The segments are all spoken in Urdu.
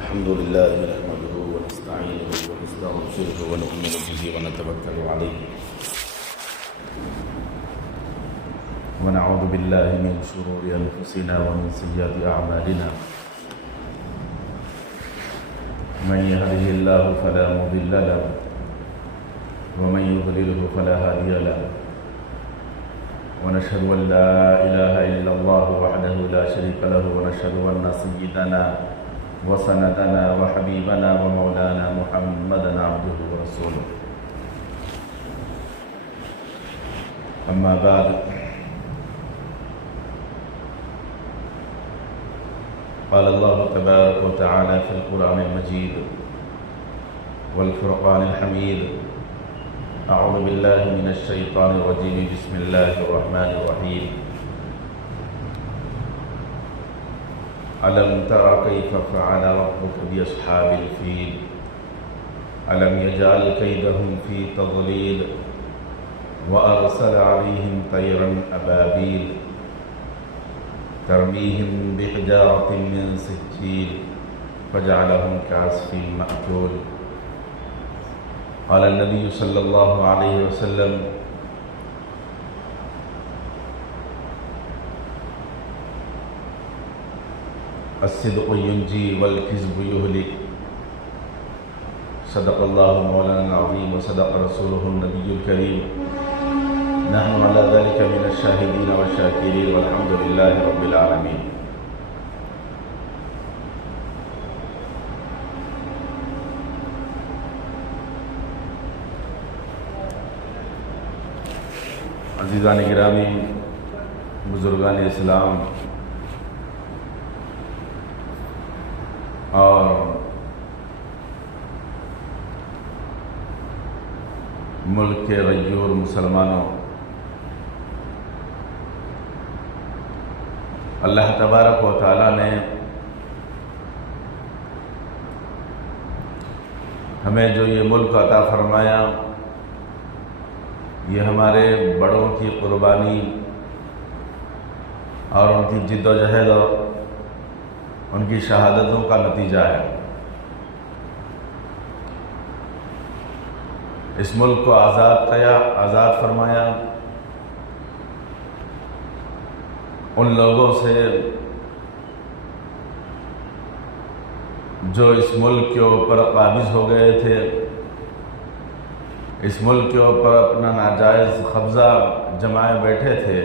الحمد لله نحمده ونستعينه ونستغفره ونؤمن به ونتوكل عليه ونعوذ بالله من شرور أنفسنا ومن سيئات أعمالنا من يهده الله فلا مضل له ومن يضلله فلا هادي له ونشهد أن لا إله إلا الله وحده لا شريك له ونشهد أن سيدنا وسندنا وحبيبنا ومولانا محمدا عبده ورسوله أما بعد قال الله تبارك وتعالى في القرآن المجيد والفرقان الحميد أعوذ بالله من الشيطان الرجيم بسم الله الرحمن الرحيم ألم تر كيف فعل ربك بأصحاب الفيل ألم يجعل كيدهم في تضليل وأرسل عليهم طيرا أبابيل ترميهم بحجارة من سجيل فجعلهم كعصف مأكول قال النبي صلى الله عليه وسلم الصدق ينجي والكذب يهلك صدق الله مولانا العظيم وصدق رسوله النبي الكريم نحن على ذلك من الشاهدين والشاكرين والحمد لله رب العالمين عزیزان گرامی، بزرگان اسلام اور ملک کے غیور مسلمانوں، اللہ تبارک و تعالیٰ نے ہمیں جو یہ ملک عطا فرمایا، یہ ہمارے بڑوں کی قربانی اور ان کی جد و جہد اور ان کی شہادتوں کا نتیجہ ہے۔ اس ملک کو آزاد فرمایا ان لوگوں سے جو اس ملک کے اوپر قابض ہو گئے تھے، اس ملک کے اوپر اپنا ناجائز قبضہ جمائے بیٹھے تھے۔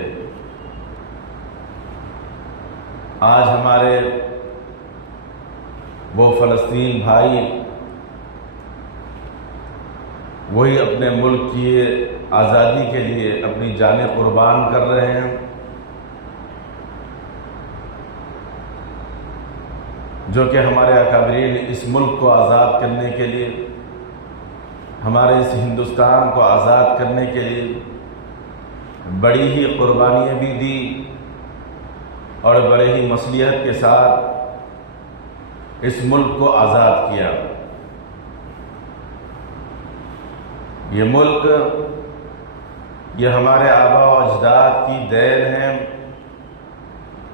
آج ہمارے وہ فلسطین بھائی وہی اپنے ملک کی آزادی کے لیے اپنی جانیں قربان کر رہے ہیں، جو کہ ہمارے اکابرین اس ملک کو آزاد کرنے کے لیے، ہمارے اس ہندوستان کو آزاد کرنے کے لیے بڑی ہی قربانیاں بھی دی اور بڑے ہی مصلحت کے ساتھ اس ملک کو آزاد کیا۔ یہ ملک، یہ ہمارے آباء و اجداد کی دین ہے،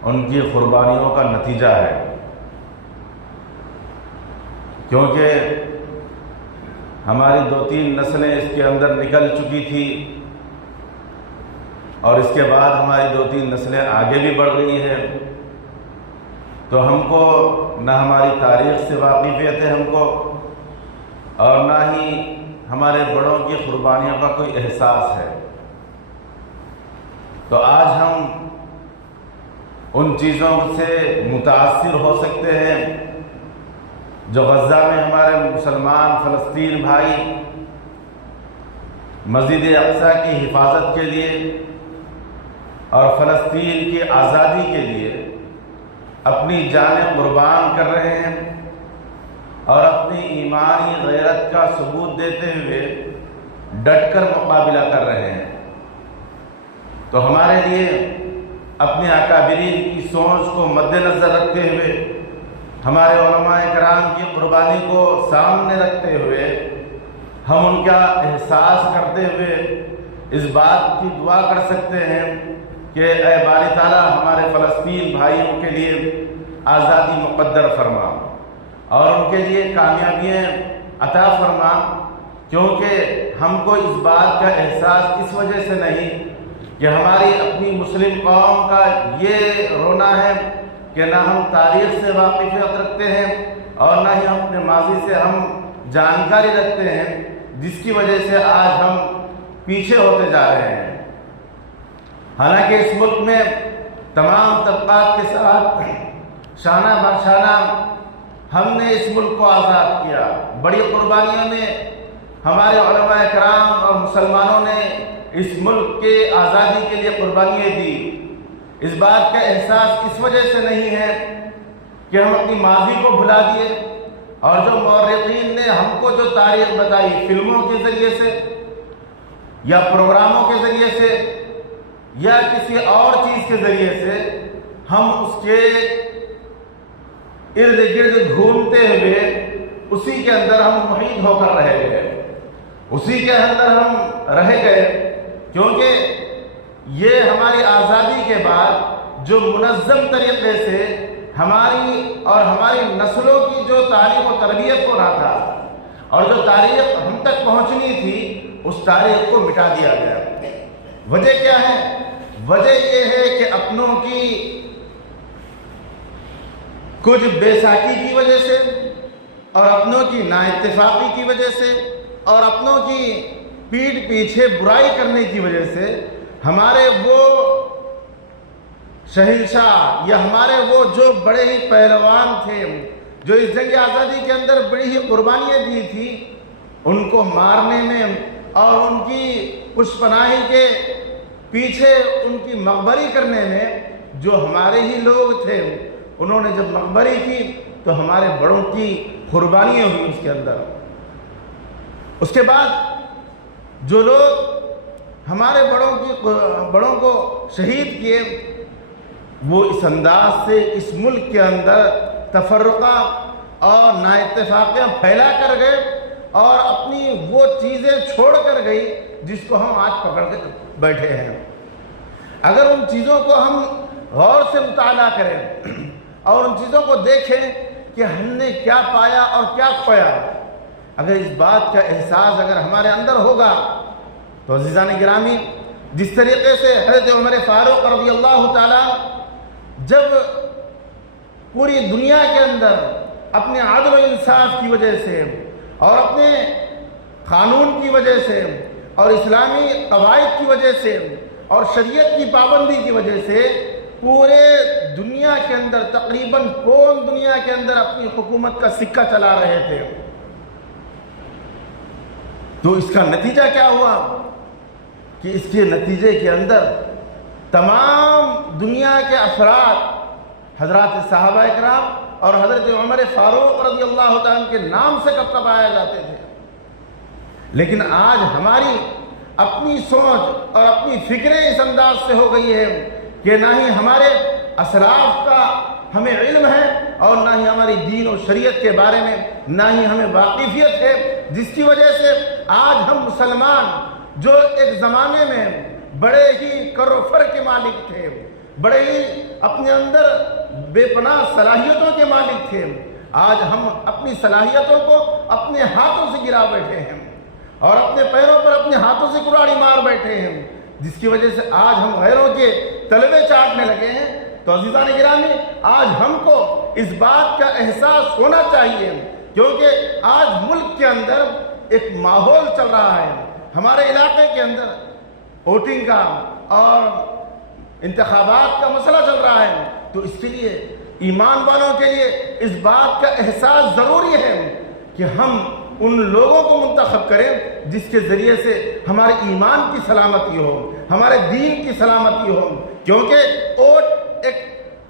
ان کی قربانیوں کا نتیجہ ہے، کیونکہ ہماری 2-3 نسلیں اس کے اندر نکل چکی تھی اور اس کے بعد ہماری 2-3 نسلیں آگے بھی بڑھ گئی ہیں، تو ہم کو نہ ہماری تاریخ سے واقفیت ہے ہم کو، اور نہ ہی ہمارے بڑوں کی قربانیوں کا کوئی احساس ہے۔ تو آج ہم ان چیزوں سے متاثر ہو سکتے ہیں جو غزہ میں ہمارے مسلمان فلسطین بھائی مسجد اقصی کی حفاظت کے لیے اور فلسطین کی آزادی کے لیے اپنی جانیں قربان کر رہے ہیں اور اپنی ایمانی غیرت کا ثبوت دیتے ہوئے ڈٹ کر مقابلہ کر رہے ہیں۔ تو ہمارے لیے اپنے اکابرین کی سوچ کو مد نظر رکھتے ہوئے، ہمارے علماء کرام کی قربانی کو سامنے رکھتے ہوئے، ہم ان کا احساس کرتے ہوئے اس بات کی دعا کر سکتے ہیں کہ اے باری تعالیٰ ہمارے فلسطین بھائیوں کے لیے آزادی مقدر فرما، اور ان کے لیے کامیابیاں عطا فرما، کیونکہ ہم کو اس بات کا احساس اس وجہ سے نہیں کہ ہماری اپنی مسلم قوم کا یہ رونا ہے کہ نہ ہم تاریخ سے واقفیت رکھتے ہیں اور نہ ہی ہم اپنے ماضی سے ہم جانکاری رکھتے ہیں، جس کی وجہ سے آج ہم پیچھے ہوتے جا رہے ہیں۔ حالانکہ اس ملک میں تمام طبقات کے ساتھ شانہ بہ شانہ ہم نے اس ملک کو آزاد کیا، بڑی قربانیوں نے ہمارے علماء کرام اور مسلمانوں نے اس ملک کے آزادی کے لیے قربانیاں دی۔ اس بات کا احساس اس وجہ سے نہیں ہے کہ ہم اپنی ماضی کو بھلا دیے، اور جو مورخین نے ہم کو جو تاریخ بتائی فلموں کے ذریعے سے یا پروگراموں کے ذریعے سے یا کسی اور چیز کے ذریعے سے ہم اس کے ارد گرد گھومتے ہوئے اسی کے اندر ہم محیط ہو کر رہ گئے، اسی کے اندر ہم رہ گئے، کیونکہ یہ ہماری آزادی کے بعد جو منظم طریقے سے ہماری اور ہماری نسلوں کی جو تعلیم و تربیت ہو رہا تھا اور جو تاریخ ہم تک پہنچنی تھی، اس تاریخ کو مٹا دیا گیا۔ وجہ کیا ہے؟ وجہ یہ ہے کہ اپنوں کی کچھ بے ساکی کی وجہ سے اور اپنوں کی نا اتفاقی کی وجہ سے اور اپنوں کی پیٹھ پیچھے برائی کرنے کی وجہ سے ہمارے وہ شہنشاہ یا ہمارے وہ جو بڑے ہی پہلوان تھے جو اس جنگ آزادی کے اندر بڑی ہی قربانیاں دی تھی، ان کو مارنے میں اور ان کی پشپناہی کے پیچھے ان کی مقبری کرنے میں جو ہمارے ہی لوگ تھے، انہوں نے جب مقبری کی تو ہمارے بڑوں کی قربانیاں ہوئی اس کے اندر۔ اس کے بعد جو لوگ ہمارے بڑوں کو شہید کیے، وہ اس انداز سے اس ملک کے اندر تفرقہ اور نا اتفاقیاں پھیلا کر گئے اور اپنی وہ چیزیں چھوڑ کر گئی جس کو ہم آج پکڑ کے بیٹھے ہیں۔ اگر ان چیزوں کو ہم غور سے مطالعہ کریں اور ان چیزوں کو دیکھیں کہ ہم نے کیا پایا اور کیا کھویا، اگر اس بات کا احساس اگر ہمارے اندر ہوگا تو عزیزان گرامی، جس طریقے سے حضرت عمر فاروق رضی اللہ تعالیٰ جب پوری دنیا کے اندر اپنے عدل و انصاف کی وجہ سے اور اپنے قانون کی وجہ سے اور اسلامی قواعد کی وجہ سے اور شریعت کی پابندی کی وجہ سے پورے دنیا کے اندر تقریباً پون دنیا کے اندر اپنی حکومت کا سکہ چلا رہے تھے، تو اس کا نتیجہ کیا ہوا کہ اس کے نتیجے کے اندر تمام دنیا کے افراد حضرات صحابہ کرام اور حضرت عمر فاروق رضی اللہ تعالیٰ کے نام سے کب آیا جاتے تھے، لیکن آج ہماری اپنی سوچ اور اپنی فکریں اس انداز سے ہو گئی ہے کہ نہ ہی ہمارے اسلاف کا ہمیں علم ہے اور نہ ہی ہماری دین و شریعت کے بارے میں نہ ہی ہمیں واقفیت ہے، جس کی وجہ سے آج ہم مسلمان جو ایک زمانے میں بڑے ہی کر و فر کے مالک تھے، بڑے ہی اپنے اندر بے پناہ صلاحیتوں کے مالک تھے، آج ہم اپنی صلاحیتوں کو اپنے ہاتھوں سے گرا بیٹھے ہیں اور اپنے پیروں پر اپنے ہاتھوں سے کراڑی مار بیٹھے ہیں، جس کی وجہ سے آج ہم غیروں کے تلوے چاٹنے لگے ہیں۔ تو عزیزان گرامی، آج ہم کو اس بات کا احساس ہونا چاہیے، کیونکہ آج ملک کے اندر ایک ماحول چل رہا ہے، ہمارے علاقے کے اندر ووٹنگ کا اور انتخابات کا مسئلہ چل رہا ہے، تو اس کے لیے ایمان والوں کے لیے اس بات کا احساس ضروری ہے کہ ہم ان لوگوں کو منتخب کریں جس کے ذریعے سے ہمارے ایمان کی سلامتی ہو، ہمارے دین کی سلامتی ہو، کیونکہ ووٹ ایک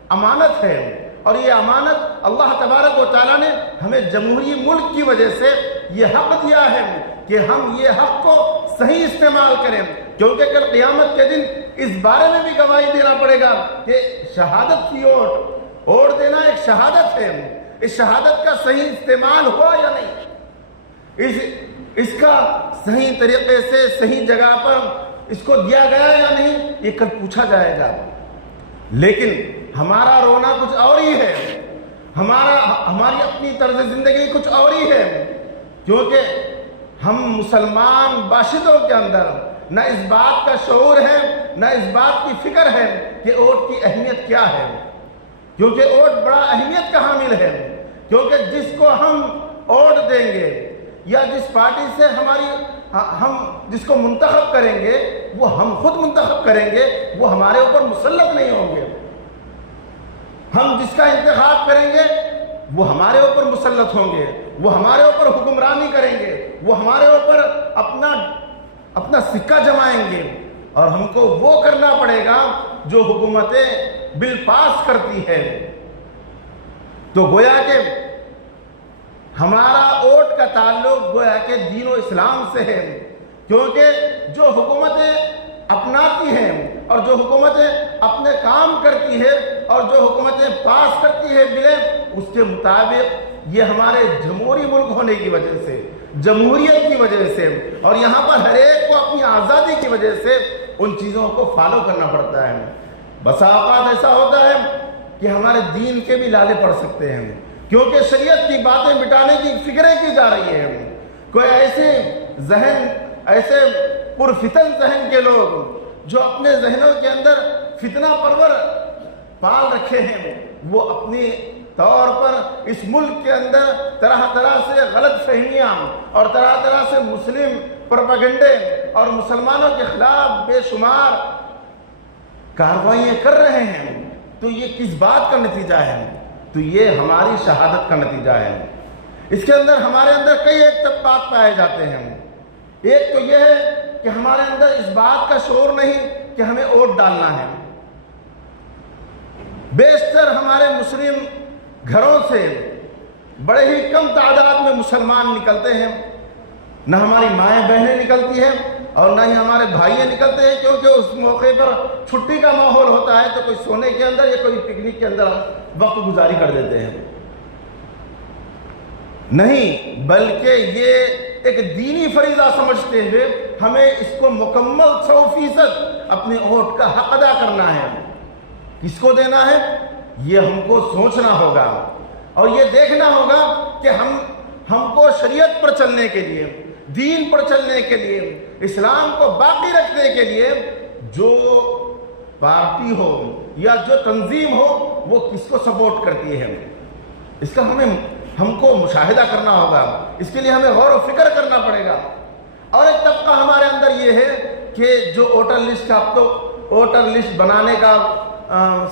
امانت ہے اور یہ امانت اللہ تبارک و تعالیٰ نے ہمیں جمہوری ملک کی وجہ سے یہ حق دیا ہے کہ ہم یہ حق کو صحیح استعمال کریں، کیونکہ کل قیامت کے دن اس بارے میں بھی گواہی دینا پڑے گا کہ شہادت کی ووٹ دینا ایک شہادت ہے، اس شہادت کا صحیح استعمال ہوا یا نہیں، اس کا صحیح طریقے سے صحیح جگہ پر اس کو دیا گیا یا نہیں، یہ کل پوچھا جائے گا۔ لیکن ہمارا رونا کچھ اور ہی ہے، ہماری اپنی طرز زندگی کچھ اور ہی ہے، کیونکہ ہم مسلمان باشندوں کے اندر نہ اس بات کا شعور ہے، نہ اس بات کی فکر ہے کہ ووٹ کی اہمیت کیا ہے، کیونکہ ووٹ بڑا اہمیت کا حامل ہے، کیونکہ جس کو ہم ووٹ دیں گے یا جس پارٹی سے ہم جس کو منتخب کریں گے، وہ ہم خود منتخب کریں گے، وہ ہمارے اوپر مسلط نہیں ہوں گے۔ ہم جس کا انتخاب کریں گے وہ ہمارے اوپر مسلط ہوں گے، وہ ہمارے اوپر حکمرانی کریں گے، وہ ہمارے اوپر اپنا سکہ جمائیں گے، اور ہم کو وہ کرنا پڑے گا جو حکومتیں بل پاس کرتی ہے۔ تو گویا کہ ہمارا ووٹ کا تعلق گویا کہ دین و اسلام سے ہے، کیونکہ جو حکومتیں اپناتی ہیں اور جو حکومتیں اپنے کام کرتی ہے اور جو حکومتیں پاس کرتی ہے بلیں، اس کے مطابق یہ ہمارے جمہوری ملک ہونے کی وجہ سے، جمہوریت کی وجہ سے، اور یہاں پر ہر ایک کو اپنی آزادی کی وجہ سے ان چیزوں کو فالو کرنا پڑتا ہے۔ بسا اوقات ایسا ہوتا ہے کہ ہمارے دین کے بھی لالے پڑ سکتے ہیں، کیونکہ شریعت کی باتیں مٹانے کی فکریں کی جا رہی ہیں۔ کوئی ایسے پرفتن ذہن کے لوگ جو اپنے ذہنوں کے اندر فتنہ پرور پال رکھے ہیں، وہ اپنی طور پر اس ملک کے اندر طرح طرح سے غلط فہمیاں اور طرح طرح سے مسلم پروپیگنڈے اور مسلمانوں کے خلاف بے شمار کارروائیاں کر رہے ہیں۔ تو یہ کس بات کا نتیجہ ہے؟ تو یہ ہماری شہادت کا نتیجہ ہے۔ اس کے اندر ہمارے اندر کئی ایک طبقات پائے جاتے ہیں۔ ایک تو یہ ہے کہ ہمارے اندر اس بات کا شعور نہیں کہ ہمیں ووٹ ڈالنا ہے۔ بیشتر ہمارے مسلم گھروں سے بڑے ہی کم تعداد میں مسلمان نکلتے ہیں، نہ ہماری مائیں بہنیں نکلتی ہیں اور نہ ہی ہمارے بھائییں نکلتے ہیں، کیونکہ اس موقع پر چھٹی کا ماحول ہوتا ہے تو کوئی سونے کے اندر یا کوئی پکنک کے اندر وقت گزاری کر دیتے ہیں۔ نہیں، بلکہ یہ ایک دینی فریضہ سمجھتے ہوئے ہمیں اس کو مکمل 100% اپنے ووٹ کا حق ادا کرنا ہے۔ کس کو دینا ہے یہ ہم کو سوچنا ہوگا، اور یہ دیکھنا ہوگا کہ ہم کو شریعت پر چلنے کے لیے، دین پر چلنے کے لیے، اسلام کو باقی رکھنے کے لیے جو پارٹی ہو یا جو تنظیم ہو وہ کس کو سپورٹ کرتی ہے، اس کا ہم کو مشاہدہ کرنا ہوگا، اس کے لیے ہمیں غور و فکر کرنا پڑے گا۔ اور ایک طبقہ ہمارے اندر یہ ہے کہ جو ووٹر لسٹ کا، اب تو ووٹر لسٹ بنانے کا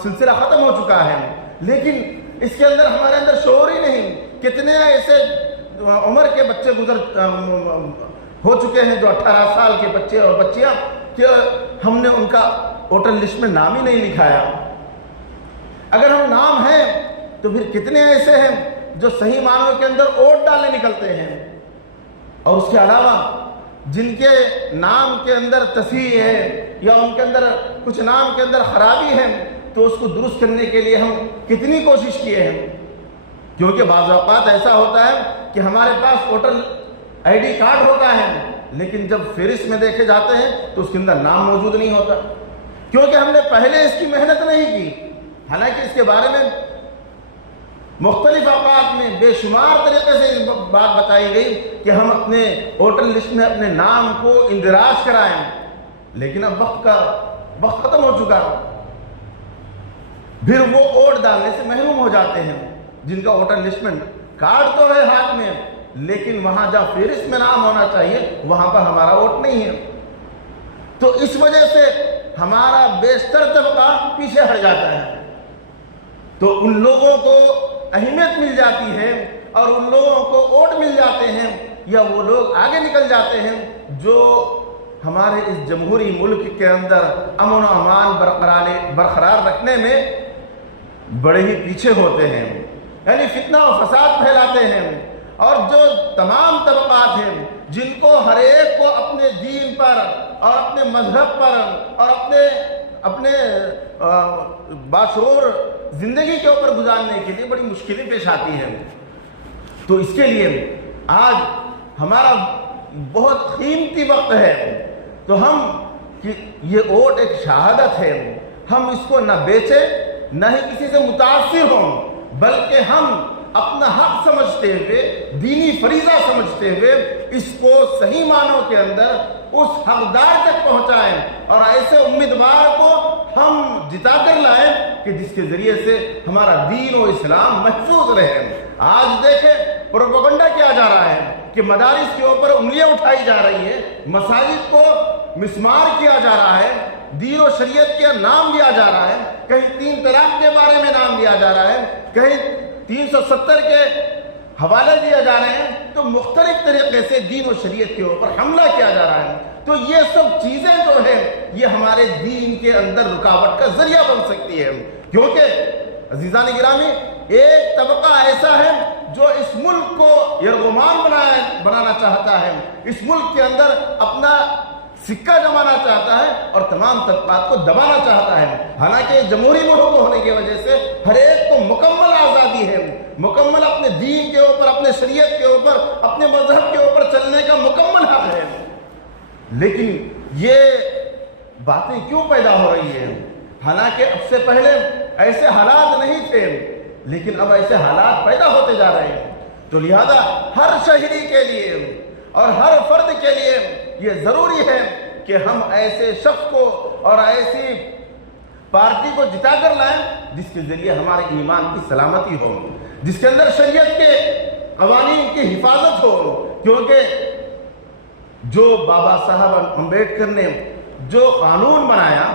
سلسلہ ختم ہو چکا ہے، لیکن اس کے اندر ہمارے اندر شعور ہی نہیں۔ کتنے ایسے عمر کے بچے ہو چکے ہیں جو 18 سال کے بچے اور بچیاں کہ ہم نے ان کا ووٹر لسٹ میں نام ہی نہیں لکھایا۔ اگر ہم نام ہیں تو پھر کتنے ایسے ہیں جو صحیح معنوں کے اندر ووٹ ڈالنے نکلتے ہیں، اور اس کے علاوہ جن کے نام کے اندر تصحیح ہے یا ان کے اندر کچھ نام کے اندر خرابی ہے تو اس کو درست کرنے کے لیے ہم کتنی کوشش کیے ہیں، کیونکہ بعض اوقات ایسا ہوتا ہے کہ ہمارے پاس ووٹر ID کارڈ ہوتا ہے لیکن جب فہرست میں دیکھے جاتے ہیں تو اس کے اندر نام موجود نہیں ہوتا، کیونکہ ہم نے پہلے اس کی محنت نہیں کی۔ حالانکہ اس کے بارے میں مختلف اوقات میں بے شمار طریقے سے اس بات بتائی گئی کہ ہم اپنے ووٹر لسٹ میں اپنے نام کو اندراج کرائیں، لیکن اب وقت ختم ہو چکا، پھر وہ ووٹ ڈالنے سے محروم ہو جاتے ہیں جن کا ووٹر لسٹ میں کارڈ تو ہے ہاتھ میں، لیکن وہاں جہاں فہرست میں نام ہونا چاہیے وہاں پر ہمارا ووٹ نہیں ہے۔ تو اس وجہ سے ہمارا بیشتر طبقہ پیچھے ہٹ جاتا ہے، تو ان لوگوں کو اہمیت مل جاتی ہے اور ان لوگوں کو ووٹ مل جاتے ہیں، یا وہ لوگ آگے نکل جاتے ہیں جو ہمارے اس جمہوری ملک کے اندر امن و امان برقرار رکھنے میں بڑے ہی پیچھے ہوتے ہیں، یعنی فتنہ و فساد پھیلاتے ہیں۔ اور جو تمام طبقات ہیں جن کو ہر ایک کو اپنے دین پر اور اپنے مذہب پر اور اپنے باشعور زندگی کے اوپر گزارنے کے لیے بڑی مشکلیں پیش آتی ہیں، تو اس کے لیے آج ہمارا بہت قیمتی وقت ہے، تو یہ ووٹ ایک شہادت ہے، ہم اس کو نہ بیچیں نہ ہی کسی سے متاثر ہوں، بلکہ ہم اپنا حق سمجھتے ہوئے، دینی فریضہ سمجھتے ہوئے اس کو صحیح معنوں کے اندر اس حقدار تک پہنچائیں اور ایسے امیدوار کو ہم جتا کر لائیں کہ جس کے ذریعے سے ہمارا دین و اسلام محفوظ رہے۔ آج دیکھیں پروپیگنڈا کیا جا رہا ہے کہ مدارس کے اوپر انگلیاں اٹھائی جا رہی ہے، مساجد کو مسمار کیا جا رہا ہے، دین و شریعت کے نام لیا جا رہا ہے، کہیں 3 طلاق کے بارے میں نام لیا جا رہا ہے، کہیں 370 کے حوالے دیا جا رہے ہیں، تو مختلف طریقے سے دین و شریعت کے اوپر حملہ کیا جا رہا ہے۔ تو یہ سب چیزیں جو ہیں یہ ہمارے دین کے اندر رکاوٹ کا ذریعہ بن سکتی ہے، کیونکہ عزیزان گرامی ایک طبقہ ایسا ہے جو اس ملک کو یرغمال بنانا چاہتا ہے، اس ملک کے اندر اپنا سکہ جمانا چاہتا ہے اور تمام طبقات کو دبانا چاہتا ہے۔ حالانکہ جمہوری ملک ہونے کی وجہ سے ہر ایک کو مکمل آزادی ہے، مکمل اپنے دین کے اوپر، اپنے شریعت کے اوپر، اپنے مذہب کے اوپر چلنے کا مکمل حق ہے۔ لیکن یہ باتیں کیوں پیدا ہو رہی ہیں؟ حالانکہ اب سے پہلے ایسے حالات نہیں تھے، لیکن اب ایسے حالات پیدا ہوتے جا رہے ہیں۔ تو لہذا ہر شہری کے لیے اور ہر فرد کے لیے یہ ضروری ہے کہ ہم ایسے شخص کو اور ایسی پارٹی کو جتا کر لائیں جس کے ذریعے ہمارے ایمان کی سلامتی ہو، جس کے اندر شریعت کے قوانین کی حفاظت ہو، کیونکہ جو بابا صاحب امبیڈکر نے جو قانون بنایا،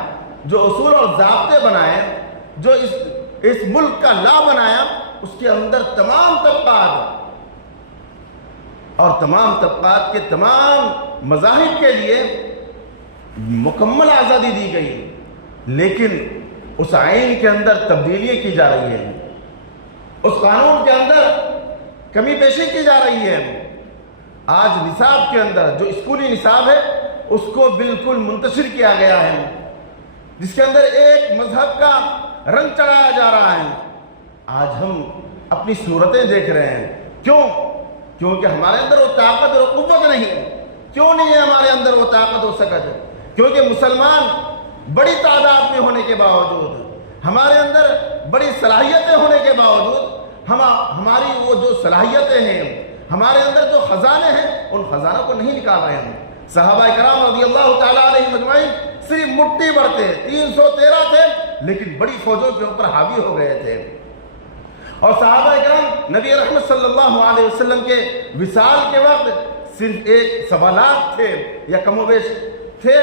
جو اصول اور ضابطے بنائے، جو اس ملک کا لا بنایا، اس کے اندر تمام طبقات اور تمام طبقات کے تمام مذاہب کے لیے مکمل آزادی دی گئی، لیکن اس آئین کے اندر تبدیلیاں کی جا رہی ہیں، اس قانون کے اندر کمی بیشی کی جا رہی ہے۔ آج نصاب کے اندر جو اسکولی نصاب ہے اس کو بالکل منتشر کیا گیا ہے، جس کے اندر ایک مذہب کا رنگ چڑھایا جا رہا ہے۔ آج ہم اپنی صورتیں دیکھ رہے ہیں، کیونکہ ہمارے اندر وہ طاقت اور قوت نہیں۔ کیوں نہیں ہے ہمارے اندر وہ طاقت و سکت؟ کیونکہ مسلمان بڑی تعداد میں ہونے کے باوجود، ہمارے اندر بڑی صلاحیتیں ہونے کے باوجود، ہماری وہ جو صلاحیتیں ہیں، ہمارے اندر جو خزانے ہیں، ان خزانوں کو نہیں نکال رہے ہیں۔ صحابہ کرام رضی اللہ تعالیٰ علیہ مجمعین صرف مٹھی بھر تھے، 313 تھے، لیکن بڑی فوجوں کے اوپر حاوی ہو گئے تھے۔ اور صحابہ کرام نبی رحمت صلی اللہ علیہ وسلم کے وصال کے وقت صرف 1.25 لاکھ تھے یا کم و بیش تھے،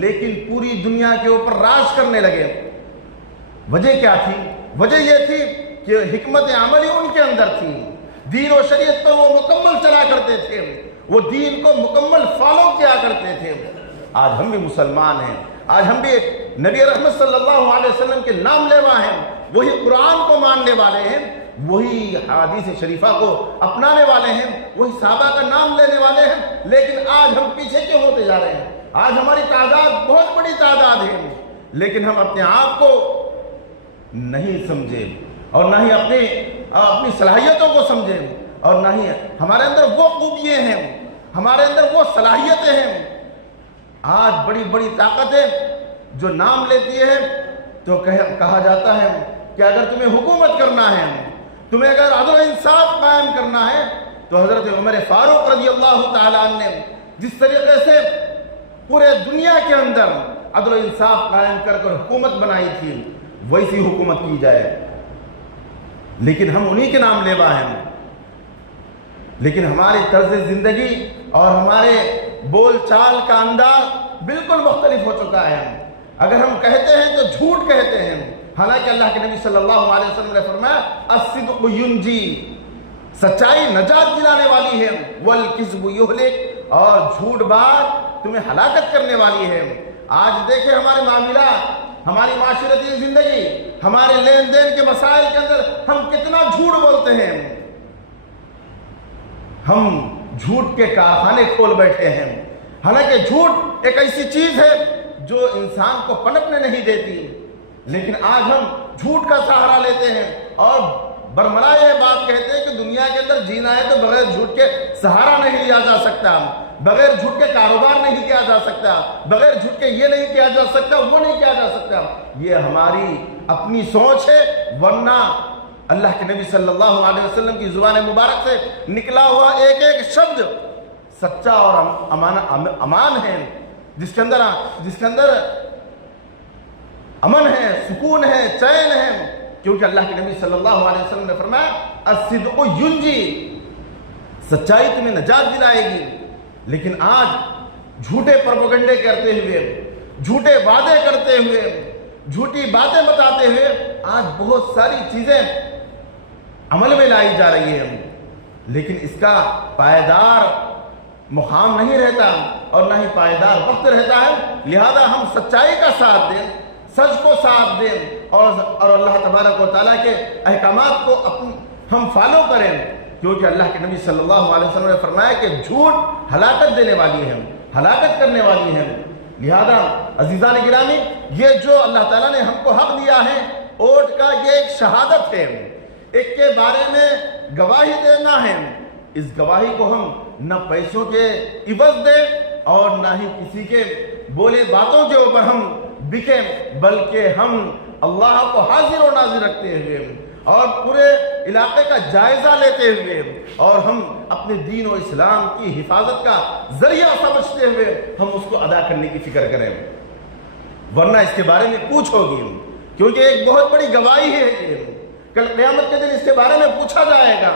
لیکن پوری دنیا کے اوپر راج کرنے لگے۔ وجہ کیا تھی؟ وجہ یہ تھی کہ حکمت عملی ان کے اندر تھی، دین و شریعت پر وہ مکمل چلا کرتے تھے، وہ دین کو مکمل فالو کیا کرتے تھے۔ آج ہم بھی مسلمان ہیں، آج ہم بھی نبی رحمت صلی اللہ علیہ وسلم کے نام لیوا ہیں، وہی قرآن کو ماننے والے ہیں، وہی حدیث شریفہ کو اپنانے والے ہیں، وہی صحابہ کا نام لینے والے ہیں، لیکن آج ہم پیچھے کیوں ہوتے جا رہے ہیں؟ آج ہماری تعداد بہت بڑی تعداد ہے، لیکن ہم اپنے آپ کو نہیں سمجھے اور نہ ہی اپنی صلاحیتوں کو سمجھیں، اور نہ ہی ہمارے اندر وہ خوبیاں ہیں، ہمارے اندر وہ صلاحیتیں ہیں۔ آج بڑی بڑی طاقتیں جو نام لیتی ہے تو کہا جاتا ہے کہ اگر تمہیں حکومت کرنا ہے، تمہیں اگر عدل و انصاف قائم کرنا ہے، تو حضرت عمر فاروق رضی اللہ تعالیٰ عنہ نے جس طریقے سے پورے دنیا کے اندر عدل و انصاف قائم کر حکومت بنائی تھی، ویسی حکومت کی جائے۔ لیکن ہم انہی کے نام لیوا ہیں، لیکن ہماری طرز زندگی اور ہمارے بول چال کا انداز بالکل مختلف ہو چکا ہے۔ اگر ہم کہتے ہیں تو جھوٹ کہتے ہیں، حالانکہ اللہ کے نبی صلی اللہ علیہ وسلم نے فرمایا الصدق ینجی، سچائی نجات دلانے والی ہے، والکذب یہلک، اور جھوٹ بات تمہیں ہلاکت کرنے والی ہے۔ آج دیکھیں ہمارے معاملات، ہماری معاشرتی زندگی، ہمارے لین دین کے مسائل کے اندر ہم کتنا جھوٹ بولتے ہیں۔ ہم جھوٹ کے کارخانے کھول بیٹھے ہیں، حالانکہ جھوٹ ایک ایسی چیز ہے جو انسان کو پنپنے نہیں دیتی، لیکن آج ہم جھوٹ کا سہارا لیتے ہیں اور برملا یہ بات کہتے ہیں کہ دنیا کے اندر جینا ہے تو بغیر جھوٹ کے سہارا نہیں لیا جا سکتا، بغیر جھوٹ کے کاروبار نہیں کیا جا سکتا، بغیر جھوٹ کے یہ نہیں کیا جا سکتا، وہ نہیں کیا جا سکتا۔ یہ ہماری اپنی سوچ ہے، ورنہ اللہ کے نبی صلی اللہ علیہ وسلم کی زبان مبارک سے نکلا ہوا ایک ایک شبد سچا اور امان ہے، جس کے اندر امن ہے، سکون ہے، چین ہے، کیونکہ اللہ کے نبی صلی اللہ علیہ وسلم نے فرمایا الصدق ینجی، سچائی تمہیں نجات دلائے گی۔ لیکن آج جھوٹے پروپیگنڈے کرتے ہوئے، جھوٹے وعدے کرتے ہوئے، جھوٹی باتیں بتاتے ہوئے آج بہت ساری چیزیں عمل میں لائی جا رہی ہیں، لیکن اس کا پائیدار مقام نہیں رہتا اور نہ ہی پائیدار وقت رہتا ہے۔ لہذا ہم سچائی کا ساتھ دیں، سچ کو ساتھ دیں اور اللہ تبارک و تعالیٰ کے احکامات کو ہم فالو کریں، کیونکہ اللہ کے نبی صلی اللہ علیہ وسلم نے فرمایا کہ جھوٹ ہلاکت دینے والی ہے، ہلاکت کرنے والی ہے۔ لہذا عزیزان گرامی، یہ جو اللہ تعالیٰ نے ہم کو حق دیا ہے ووٹ کا، یہ ایک شہادت ہے، ایک کے بارے میں گواہی دینا ہے۔ اس گواہی کو ہم نہ پیسوں کے عوض دیں اور نہ ہی کسی کے بولے باتوں کے اوپر ہم بکیں، بلکہ ہم اللہ کو حاضر و ناظر رکھتے ہوئے اور پورے علاقے کا جائزہ لیتے ہوئے اور ہم اپنے دین و اسلام کی حفاظت کا ذریعہ سمجھتے ہوئے ہم اس کو ادا کرنے کی فکر کریں، ورنہ اس کے بارے میں پوچھو گی، کیونکہ ایک بہت بڑی گواہی ہے یہ، کل قیامت کے دن اس کے بارے میں پوچھا جائے گا۔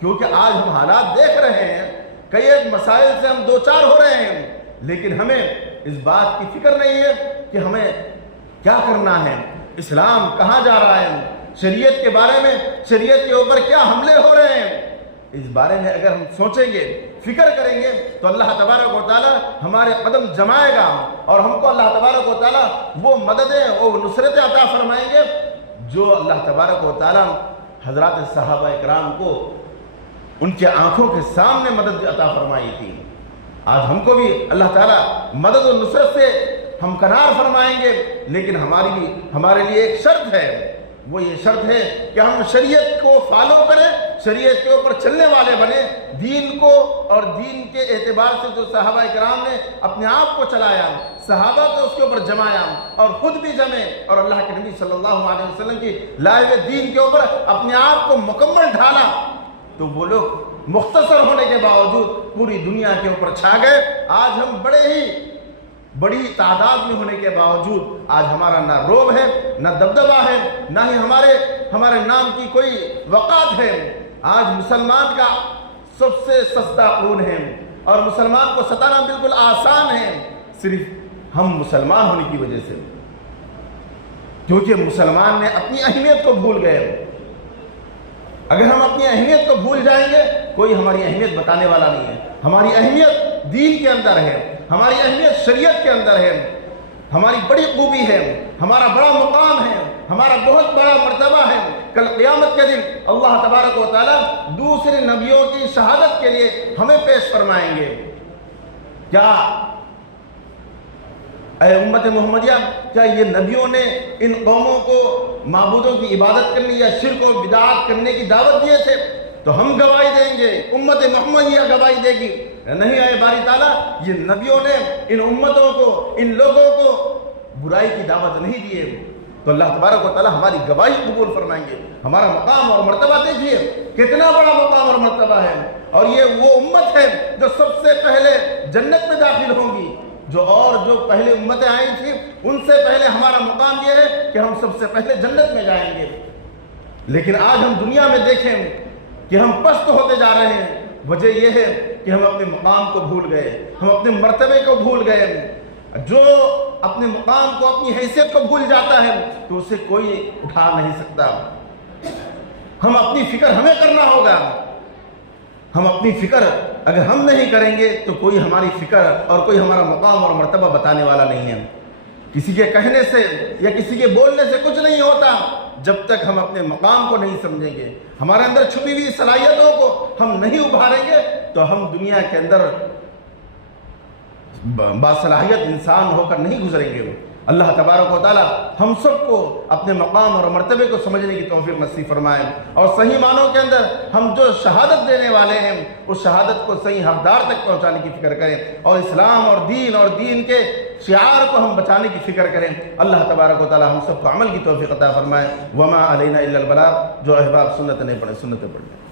کیونکہ آج ہم حالات دیکھ رہے ہیں، کئی ایک مسائل سے ہم دوچار ہو رہے ہیں، لیکن ہمیں اس بات کی فکر نہیں ہے کہ ہمیں کیا کرنا ہے، اسلام کہاں جا رہا ہے، شریعت کے بارے میں، شریعت کے اوپر کیا حملے ہو رہے ہیں۔ اس بارے میں اگر ہم سوچیں گے، فکر کریں گے تو اللہ تبارک و تعالیٰ ہمارے قدم جمائے گا اور ہم کو اللہ تبارک و تعالیٰ وہ مددیں وہ نصرتیں عطا فرمائیں گے جو اللہ تبارک و تعالیٰ حضرات صحابہ اکرام کو ان کے آنکھوں کے سامنے مدد عطا فرمائی تھی۔ آج ہم کو بھی اللہ تعالیٰ مدد و نصرت سے ہم کنار فرمائیں گے، لیکن ہمارے لیے ایک شرط ہے، وہ یہ شرط ہے کہ ہم شریعت کو فالو کریں، شریعت کے اوپر چلنے والے بنے، دین کو اور دین کے اعتبار سے جو صحابہ کرام نے اپنے آپ کو چلایا، صحابہ کو اس کے اوپر جمایا اور خود بھی جمے اور اللہ کے نبی صلی اللہ علیہ وسلم کی لائے ہوئے دین کے اوپر اپنے آپ کو مکمل ڈھالا، تو وہ لوگ مختصر ہونے کے باوجود پوری دنیا کے اوپر چھا گئے۔ آج ہم بڑی تعداد میں ہونے کے باوجود آج ہمارا نہ روب ہے، نہ دبدبہ ہے، نہ ہی ہمارے نام کی کوئی وقعت ہے۔ آج مسلمان کا سب سے سستا خون ہے اور مسلمان کو ستانا بالکل آسان ہے، صرف ہم مسلمان ہونے کی وجہ سے، کیونکہ مسلمان نے اپنی اہمیت کو بھول گئے۔ اگر ہم اپنی اہمیت کو بھول جائیں گے، کوئی ہماری اہمیت بتانے والا نہیں ہے۔ ہماری اہمیت دین کے اندر ہے، ہماری اہمیت شریعت کے اندر ہے، ہماری بڑی خوبی ہے، ہمارا بڑا مقام ہے، ہمارا بہت بڑا مرتبہ ہے۔ کل قیامت کے دن اللہ تبارک و تعالیٰ دوسرے نبیوں کی شہادت کے لیے ہمیں پیش فرمائیں گے۔ کیا اے امت محمدیہ، کیا یہ نبیوں نے ان قوموں کو معبودوں کی عبادت کرنے یا شرک و بدعات کرنے کی دعوت دیے تھے؟ تو ہم گواہی دیں گے، امت محمدیہ گواہی دے گی، نہیں اے باری تعالیٰ، یہ نبیوں نے ان امتوں کو، ان لوگوں کو برائی کی دعوت نہیں دیے۔ تو اللہ تبارک و تعالیٰ ہماری گواہی قبول فرمائیں گے۔ ہمارا مقام اور مرتبہ دیکھیے کتنا بڑا مقام اور مرتبہ ہے، اور یہ وہ امت ہے جو سب سے پہلے جنت میں داخل ہوں گی۔ جو پہلے امتیں آئی تھیں ان سے پہلے ہمارا مقام یہ ہے کہ ہم سب سے پہلے جنت میں جائیں گے۔ لیکن آج ہم دنیا میں دیکھیں کہ ہم پست ہوتے جا رہے ہیں، وجہ یہ ہے کہ ہم اپنے مقام کو بھول گئے، ہم اپنے مرتبے کو بھول گئے۔ جو اپنے مقام کو، اپنی حیثیت کو بھول جاتا ہے تو اسے کوئی اٹھا نہیں سکتا۔ ہم اپنی فکر ہمیں کرنا ہوگا، ہم اپنی فکر اگر ہم نہیں کریں گے تو کوئی ہماری فکر اور کوئی ہمارا مقام اور مرتبہ بتانے والا نہیں ہے۔ کسی کے کہنے سے یا کسی کے بولنے سے کچھ نہیں ہوتا جب تک ہم اپنے مقام کو نہیں سمجھیں گے، ہمارے اندر چھپی ہوئی صلاحیتوں کو ہم نہیں ابھاریں گے تو ہم دنیا کے اندر باصلاحیت انسان ہو کر نہیں گزریں گے۔ اللہ تبارک و تعالی ہم سب کو اپنے مقام اور مرتبے کو سمجھنے کی توفیق نصیب فرمائے، اور صحیح معنوں کے اندر ہم جو شہادت دینے والے ہیں اس شہادت کو صحیح حقدار تک پہنچانے کی فکر کریں، اور اسلام اور دین کے شعار کو ہم بچانے کی فکر کریں۔ اللہ تبارک و تعالی ہم سب کو عمل کی توفیق عطا فرمائے۔ وما علینا الا البلاغ، جو احباب سنت نہیں پڑھے سنتیں پڑھیں۔